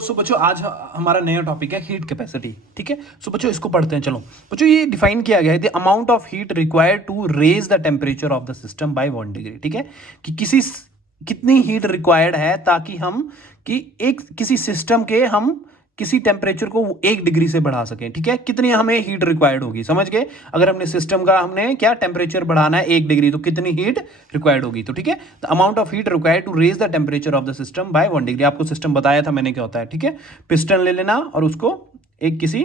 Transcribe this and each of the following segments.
सो बच्चों आज हमारा नया टॉपिक है हीट कैपेसिटी। ठीक है, सो बच्चों इसको पढ़ते हैं। चलो बच्चों, ये डिफाइन किया गया है the amount of heat required to raise the temperature of the system by 1 degree. ठीक है, कि कितनी हीट रिक्वायर्ड है ताकि हम कि एक किसी सिस्टम के हम किसी टेम्परेचर को 1 डिग्री से बढ़ा सकें। ठीक है, कितनी हमें हीट रिक्वायर्ड होगी, समझ गए। अगर हमने सिस्टम का हमने क्या टेम्परेचर बढ़ाना है 1 डिग्री, तो कितनी हीट रिक्वायर्ड होगी। तो ठीक है, the amount of heat required to raise the temperature of the system by 1 degree. आपको सिस्टम बताया था मैंने क्या होता है। ठीक है, पिस्टन ले लेना और उसको एक किसी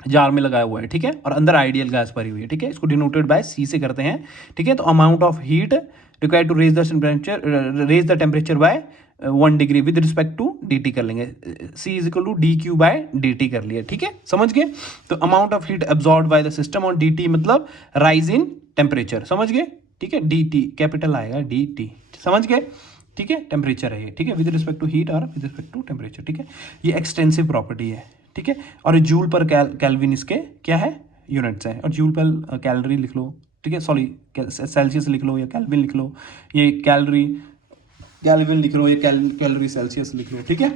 जार में लगाया हुआ है। ठीक है, और अंदर आइडियल गैस भरी हुई है। ठीक है, इसको डिनोटेड बाय सी से करते हैं। ठीक है, तो amount of heat required to raise the temperature by 1 degree with respect to D T कर लेंगे। C is equal to D Q by D T कर लिया। ठीक है, समझ गए। तो amount of heat absorb by the system और डी टी मतलब राइज इन टेम्परेचर, समझ गए। ठीक है, डी टी कैपिटल आएगा, डी टी, समझ गए। ठीक है, टेम्परेचर है ये। ठीक है, विद रिस्पेक्ट टू हीट और विद रिस्पेक्ट टू टेम्परेचर। ठीक है, ये एक्सटेंसिव प्रॉपर्टी है। ठीक है, और जूल पर कैल्विन इसके क्या है, यूनिट्स है। और जूल पर कैलोरी लिख लो। ठीक है, सॉरी सेल्सियस लिख लो या कैल्विन लिख लो, ये कैलोरी कैल्विन लिख लो, ये कैलोरी सेल्सियस लिख लो। ठीक है,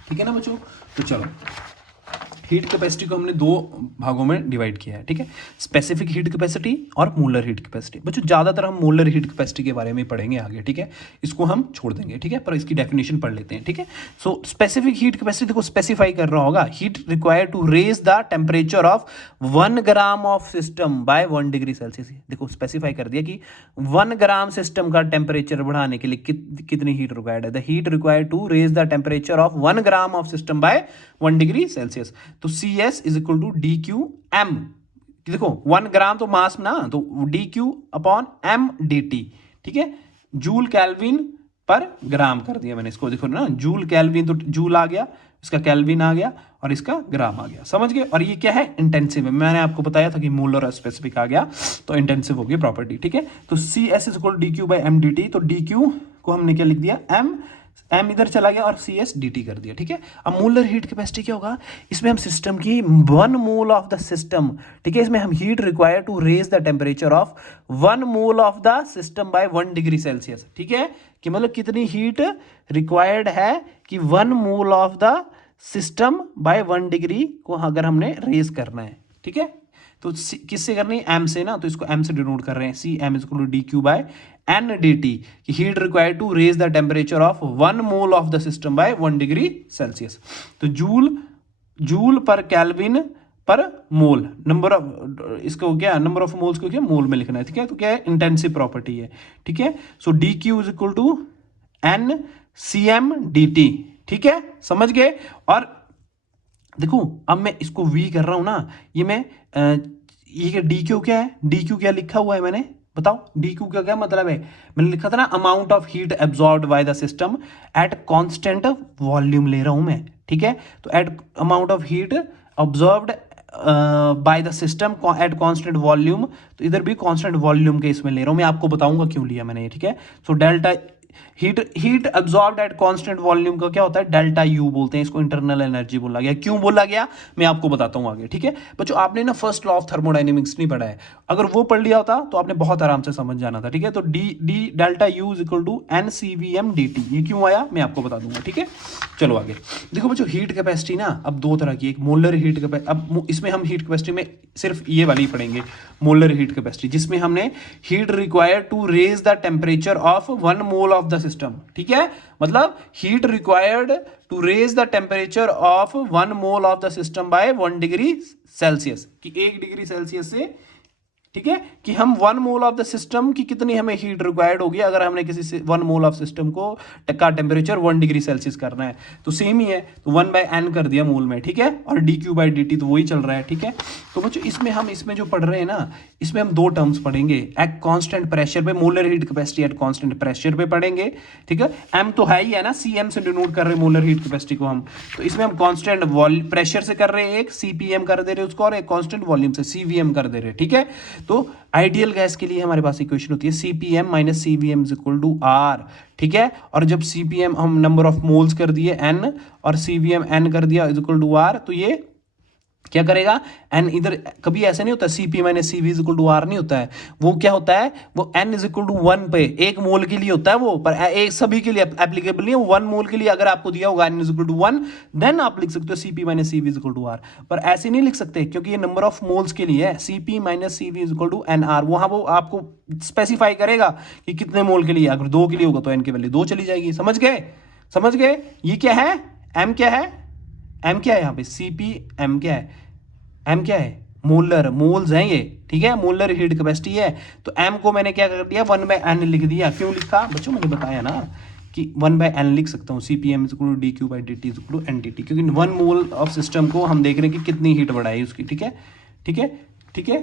ठीक है ना बच्चों। तो चलो, हीट कैपेसिटी को हमने 2 भागों में डिवाइड किया है। ठीक है, स्पेसिफिक हीट कैपेसिटी और मोलर हीट कैपेसिटी। बच्चों ज़्यादातर हम मोलर हीट कैपेसिटी के बारे में पढ़ेंगे आगे। ठीक है, इसको हम छोड़ देंगे। ठीक है, पर इसकी डेफिनेशन पढ़ लेते हैं। ठीक है, सो स्पेसिफिक हीट कैपेसिटी को स्पेसिफाई कर रहा होगा, heat required to raise the temperature of 1 gram of system by 1 degree Celsius. देखो स्पेसिफाई कर दिया कि 1 ग्राम सिस्टम का टेम्परेचर बढ़ाने के लिए कितनी हीट रिक्वायर्ड है। The heat required to raise the temperature of 1 gram of system by 1 degree Celsius. तो C S is equal to D Q M. देखो 1 ग्राम तो मास ना, तो D Q upon M D T. ठीक है, joule kelvin पर ग्राम कर दिया मैंने इसको। देखो ना, जूल कैल्विन तो जूल आ गया, इसका कैल्विन आ गया और इसका ग्राम आ गया, समझ गए। और ये क्या है, इंटेंसिव है। मैंने आपको बताया था कि मोलर और स्पेसिफिक आ गया तो इंटेंसिव हो गई प्रॉपर्टी। ठीक है, तो C S is equal D Q by M D T. तो डी क्यू को हमने क्या लिख दिया, एम इधर चला गया और सी एस डी टी कर दिया। ठीक है, अब मोलर हीट कैपेसिटी क्या होगा, इसमें हम सिस्टम की 1 मोल ऑफ द सिस्टम। ठीक है, इसमें हम heat require to raise the temperature of 1 mole of the system by 1 degree Celsius. ठीक है, कि मतलब कितनी हीट रिक्वायर्ड है कि 1 mole of the system by 1 degree को अगर हमने रेज करना है। ठीक है, तो किससे करनी है, एम से ना, तो इसको एम से डिनोट कर रहे हैं। C M is equal to D Q by N D T, heat required to raise the temperature of 1 mole of the system by 1 degree Celsius. तो joule per kelvin per mole, number of इसको क्या, number of moles को क्या मोल में लिखना है। ठीक है, तो क्या है, इंटेंसिव प्रॉपर्टी है। ठीक है, so D Q is equal to N C M D T. ठीक है, समझ गए। और देखो अब मैं इसको वी कर रहा हूं ना, ये मैं ये डी क्यू क्या है, डी क्यू क्या लिखा हुआ है मैंने, बताओ डी क्यू का क्या मतलब है। मैंने लिखा था ना, amount of heat absorbed by the system at constant volume ले रहा हूं मैं। ठीक है, तो at amount of heat absorbed by the system at constant volume, तो इधर भी कांस्टेंट वॉल्यूम के इसमें ले रहा हूं मैं, आपको बताऊंगा क्यों लिया मैंने ये। ठीक है, so delta heat absorbed eight constant volume का क्या होता है, डेल्टा यू बोलते हैं इसको, इंटरनल एनर्जी बोला गया। क्यों बोला गया मैं आपको बताता हूं आगे। ठीक है बच्चों, आपने ना फर्स्ट लॉ ऑफ थर्मोडायनेमिक्स नहीं पढ़ा है, अगर वो पढ़ लिया होता तो आपने बहुत आराम से समझ जाना था। ठीक है, तो D delta U is equal to N C V M D T. ये क्यों आया मैं आपको बता दूंगा। ठीक है, चलो आगे देखो बच्चों, हीट कैपेसिटी ना अब 2 तरह की, एक मोलर हीट कैपेसिटी। अब इसमें हम हीट कैपेसिटी में सिर्फ ये वाली पढ़ेंगे, मोलर हीट कैपेसिटी, जिसमें हमने heat required to raise the temperature of 1 mole of the system. ठीक है, मतलब heat required to raise the temperature of 1 mole of the system by 1 degree Celsius, कि 1 डिग्री सेल्सियस से, ठीक है, कि हम 1 मोल ऑफ द सिस्टम की कितनी हमें हीट रिक्वायर्ड होगी अगर हमने किसी 1 मोल ऑफ सिस्टम को का टेम्परेचर 1 डिग्री सेल्सियस करना है। तो सेम ही है, तो 1 बाय एन कर दिया मोल में। ठीक है, और D Q by D T तो वही चल रहा है। ठीक है, तो बच्चों इसमें जो पढ़ रहे हैं ना, इसमें हम 2 टर्म्स पढ़ेंगे, एट कांस्टेंट प्रेशर पे, molar heat capacity at constant pressure पे पढ़ेंगे। ठीक है, एम तो है ही है ना, सी एम से डिनोट कर रहे हैं मोलर हीट कैपेसिटी को हम, तो इसमें हम कांस्टेंट प्रेशर से कर रहे हैं, एक सीपीएम कर दे रहे हैं उसको, और एक कांस्टेंट वॉल्यूम से सीवीएम कर दे रहे हैं। ठीक है, तो आइडियल गैस के लिए हमारे पास इक्वेशन होती है CPM minus CVM is equal to R. ठीक है, और जब सीपीएम हम नंबर ऑफ मोल्स कर दिए एन और सीवीएम एन कर दिया इज इक्वल टू आर, तो ये क्या करेगा, एन इधर कभी ऐसा नहीं होता Cp minus Cv is equal to R नहीं होता है, वो क्या होता है, वो n इज इक्वल टू 1 पे एक मोल के लिए होता है वो, पर एक सभी के लिए एप्लीकेबल नहीं है। 1 मोल के लिए अगर आपको दिया होगा n is equal to 1, then आप लिख सकते हो Cp minus Cv is equal to R, पर ऐसे नहीं लिख सकते क्योंकि ये नंबर ऑफ मोल्स के लिए है। Cp minus Cv is equal to nr, वहां वो आपको स्पेसिफाई करेगा कि कितने मोल के लिए, अगर 2 के लिए होगा तो n की वैल्यू 2 चली जाएगी। समझ गए, समझ गए। ये क्या है, m क्या है, m क्या है यहाँ पे, Cp m क्या है, m क्या है, मोलर, मोल्स हैं ये, ठीक है, मोलर हीट कैपेसिटी है। तो m को मैंने क्या कर दिया, 1/n लिख दिया। क्यों लिखा बच्चों, मैंने बताया ना कि 1/n लिख सकता हूँ, CPm is equal to dq/dt is equal to ndt, क्योंकि 1 मोल ऑफ सिस्टम को हम देख रहे हैं कि कितनी हीट बढ़ाई उसकी, ठीक है, ठीक है, ठीक है,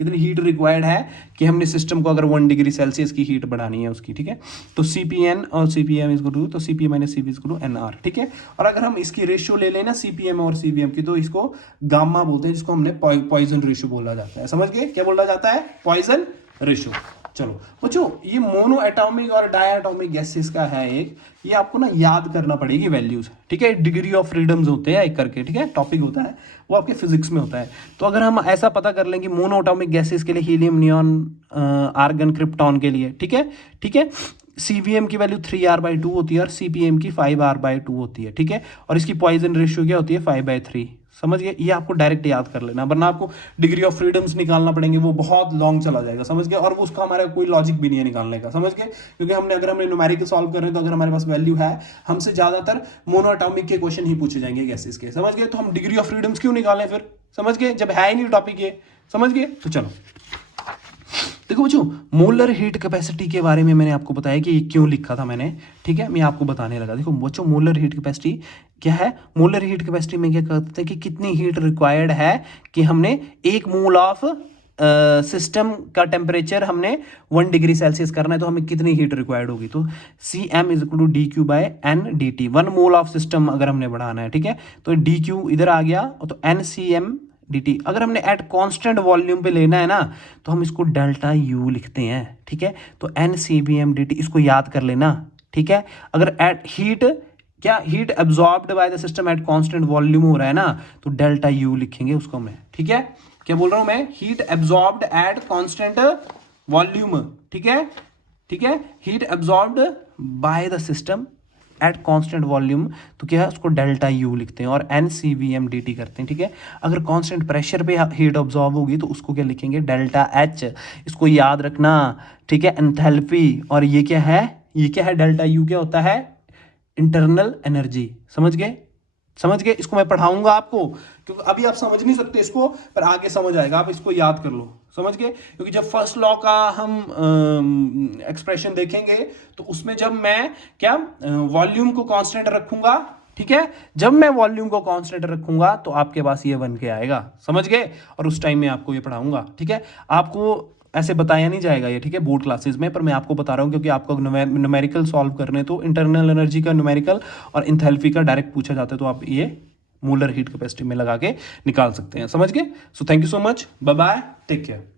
कितनी हीट रिक्वायर्ड है कि हमने सिस्टम को अगर 1 डिग्री सेल्सियस की हीट बढ़ानी है उसकी, ठीक है। तो Cpn और Cpm इज इक्वल टू, तो Cp minus Cv is equal to nr, ठीक है। और अगर हम इसकी रेशियो ले लेना Cpm और Cvm की, तो इसको गामा बोलते हैं, जिसको हमने पॉइजन रेशियो बोला जाता है। समझ गए क्या बोला जाता है, पॉइजन रेशियो। चलो बच्चों, ये मोनो एटॉमिक और डायटॉमिक गैसेस का है एक, ये आपको ना याद करना पड़ेगी वैल्यूज, ठीक है। डिग्री ऑफ फ्रीडम्स होते हैं एक करके, ठीक है, टॉपिक होता है वो आपके फिजिक्स में होता है। तो अगर हम ऐसा पता कर लें कि मोनो एटॉमिक गैसेस के लिए हीलियम, नियॉन, आर्गन, क्रिप्टॉन के लिए, ठीक है, ठीक है, CVM की वैल्यू 3r/2 होती है और CPM की 5r/2 होती है, ठीक है। और इसकी पॉइजन रेशियो क्या होती है, 5/3। समझ गए, ये आपको डायरेक्ट याद कर लेना, वरना आपको डिग्री ऑफ फ्रीडम्स निकालना पड़ेंगे, वो बहुत लॉन्ग चला जाएगा। समझ गए, और उसका हमारा कोई लॉजिक भी नहीं है निकालने का। समझ गए, क्योंकि अगर हमने न्यूमेरिकल सॉल्व कर रहे हैं, तो अगर हमारे पास वैल्यू है, हमसे ज्यादातर मोनो एटॉमिक के क्वेश्चन ही पूछे जाएंगे गैसेस के। समझ गए, तो हम डिग्री ऑफ फ्रीडम्स क्यों निकालें फिर, समझ गए, जब है ही नहीं टॉपिक ये। समझ गए, तो चलो देखो बच्चों, मोलर हीट कैपेसिटी के बारे में मैंने आपको बताया कि ये क्यों लिखा था मैंने, ठीक है, मैं आपको बताने लगा। देखो बच्चों, मोलर हीट कैपेसिटी क्या है, मोलर हीट कैपेसिटी में क्या कहते हैं कि कितनी हीट रिक्वायर्ड है कि हमने 1 मोल ऑफ सिस्टम का टेम्परेचर हमने 1 डिग्री सेल्सियस करना है, तो हमें कितनी हीट रिक्वायर्ड होगी। तो Cm is equal to dq/n/dt, 1 mole of system अगर हमने बढ़ाना है, ठीक है, तो dq इधर आ गया, तो NCm/dt। अगर हमने एट कांस्टेंट वॉल्यूम पे लेना है ना, तो हम इसको डेल्टा U लिखते हैं, ठीक है। तो NCVM/dt इसको याद कर लेना, ठीक है। अगर एट हीट, क्या heat absorbed by the system at constant volume हो रहा है ना, तो डेल्टा U लिखेंगे उसको मैं, ठीक है। क्या बोल रहा हूं मैं, heat absorbed eight constant volume, ठीक है, ठीक है, heat absorbed by the system at constant volume, तो क्या है, उसको डेल्टा U लिखते हैं और NCVM/dt करते हैं, ठीक है। अगर कांस्टेंट प्रेशर पे हीट ऑब्जॉर्व होगी, तो उसको क्या लिखेंगे, डेल्टा H, इसको याद रखना, ठीक है। एंथैल्पी, और ये क्या है, ये क्या है, डेल्टा U क्या होता है, इंटरनल एनर्जी। समझ गए, समझ गए, इसको मैं पढ़ाऊंगा आपको, क्योंकि अभी आप समझ नहीं सकते इसको, पर आगे समझ आएगा, आप इसको याद कर लो। समझ गए, क्योंकि जब फर्स्ट लॉ का हम एक्सप्रेशन देखेंगे, तो उसमें जब मैं क्या वॉल्यूम को कांस्टेंट रखूंगा, ठीक है, जब मैं वॉल्यूम को कांस्टेंट रखूंगा, तो आपके पास ये बन के आएगा। समझ गए, और उस टाइम में आपको ये पढ़ाऊंगा, ठीक है। आपको ऐसे बताया नहीं जाएगा ये, ठीक है, बोर्ड क्लासेस में, पर मैं आपको बता रहा हूँ क्योंकि आपको न्यूमेरिकल सॉल्व करने, तो इंटरनल एनर्जी का न्यूमेरिकल और इंथैल्पी का डायरेक्ट पूछा जाता है, तो आप ये मोलर हीट कैपेसिटी में लगा के निकाल सकते हैं। समझ गए, so thank you so much, bye bye, take care.